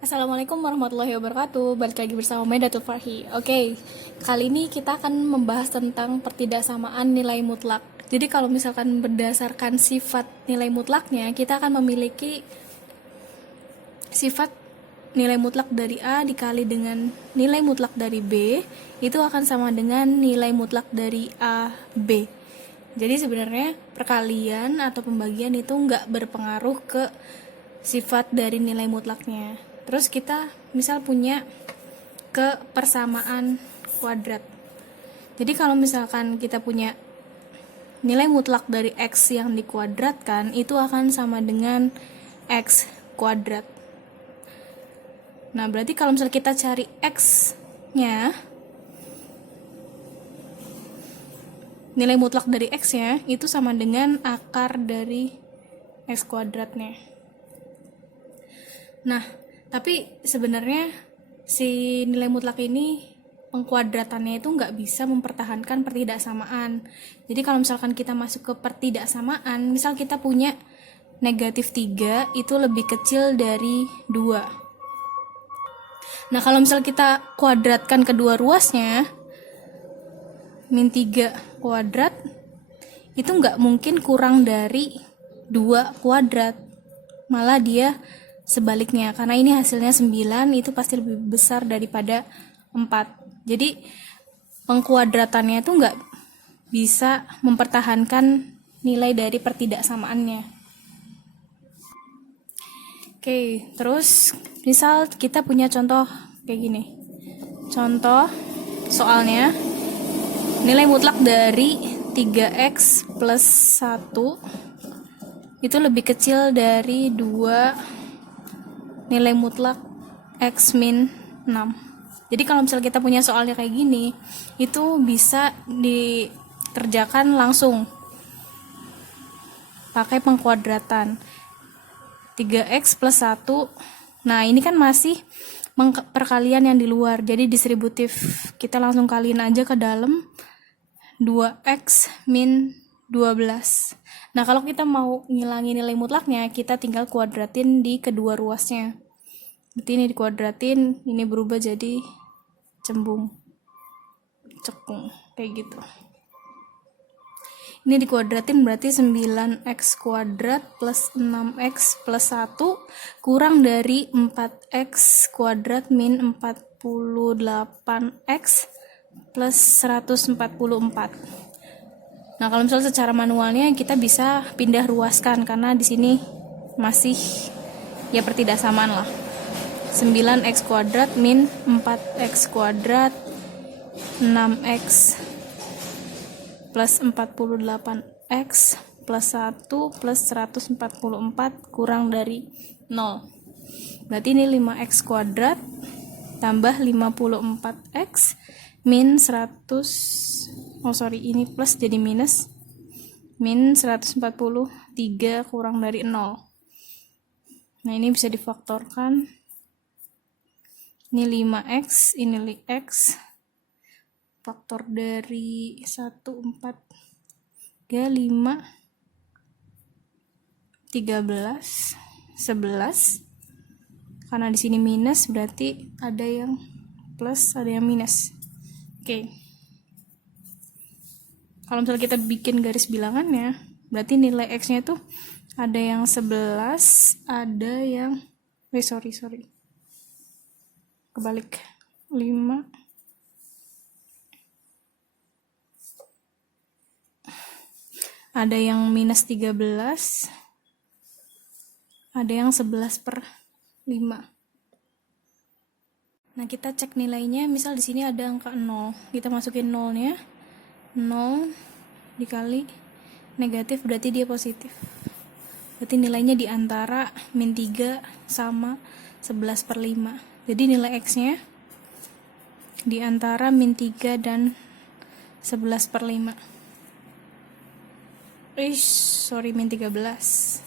Assalamualaikum warahmatullahi wabarakatuh. Balik lagi bersama Maidatul Farhi. Oke, kali ini kita akan membahas tentang pertidaksamaan nilai mutlak. Jadi kalau misalkan berdasarkan sifat nilai mutlaknya, kita akan memiliki sifat nilai mutlak dari A dikali dengan nilai mutlak dari B, itu akan sama dengan nilai mutlak dari A, B. Jadi sebenarnya perkalian atau pembagian itu nggak berpengaruh ke sifat dari nilai mutlaknya. Terus kita misal punya kepersamaan kuadrat. Jadi kalau misalkan kita punya nilai mutlak dari X yang dikuadratkan, itu akan sama dengan X kuadrat. Nah, berarti kalau misalnya kita cari X-nya, nilai mutlak dari X-nya itu sama dengan akar dari X kuadratnya. Nah, tapi sebenarnya si nilai mutlak ini pengkuadratannya itu nggak bisa mempertahankan pertidaksamaan. Jadi kalau misalkan kita masuk ke pertidaksamaan, misal kita punya negatif 3 itu lebih kecil dari 2. Nah, kalau misal kita kuadratkan kedua ruasnya, min 3 kuadrat, itu nggak mungkin kurang dari 2 kuadrat. Malah dia sebaliknya, karena ini hasilnya 9, itu pasti lebih besar daripada 4. Jadi pengkuadratannya itu nggak bisa mempertahankan nilai dari pertidaksamaannya. Oke, terus misal kita punya contoh kayak gini. Contoh soalnya, nilai mutlak dari 3x plus 1 itu lebih kecil dari 2 nilai mutlak X min 6. Jadi kalau misalnya kita punya soalnya kayak gini, itu bisa dikerjakan langsung pakai pengkuadratan 3x plus 1. Nah, ini kan masih perkalian yang di luar, jadi distributif. Kita langsung kaliin aja ke dalam 2x min 12. Nah, kalau kita mau ngilangin nilai mutlaknya, kita tinggal kuadratin di kedua ruasnya. Berarti ini dikuadratin, ini berubah jadi cekung, kayak gitu. Ini dikuadratin berarti 9x kuadrat plus 6x plus 1 kurang dari 4x kuadrat min 48x plus 144. Nah, kalau misalnya secara manualnya kita bisa pindah ruaskan karena di sini masih ya pertidaksamaan lah. 9x kuadrat min 4x kuadrat 6x plus 48x plus 1 plus 144 kurang dari 0. Berarti ini 5x kuadrat tambah 54x min 100, ini plus jadi minus, min 143 kurang dari 0. Nah, ini bisa difaktorkan. Ini 5x, ini x. Faktor dari 1, 4, 3, 5, 13, 11. Karena di sini minus, berarti ada yang plus, ada yang minus. Oke. Kalau misalnya kita bikin garis bilangannya, berarti nilai x-nya tuh ada yang 11, ada yang kebalik. 5, ada yang minus 13, ada yang 11/5. Nah, kita cek nilainya, misal di sini ada angka 0, kita masukin 0-nya, 0 dikali negatif berarti dia positif. Berarti nilainya di antara min 3 sama 11/5. Jadi nilai X-nya di antara min 3 dan 11/5. Min 13.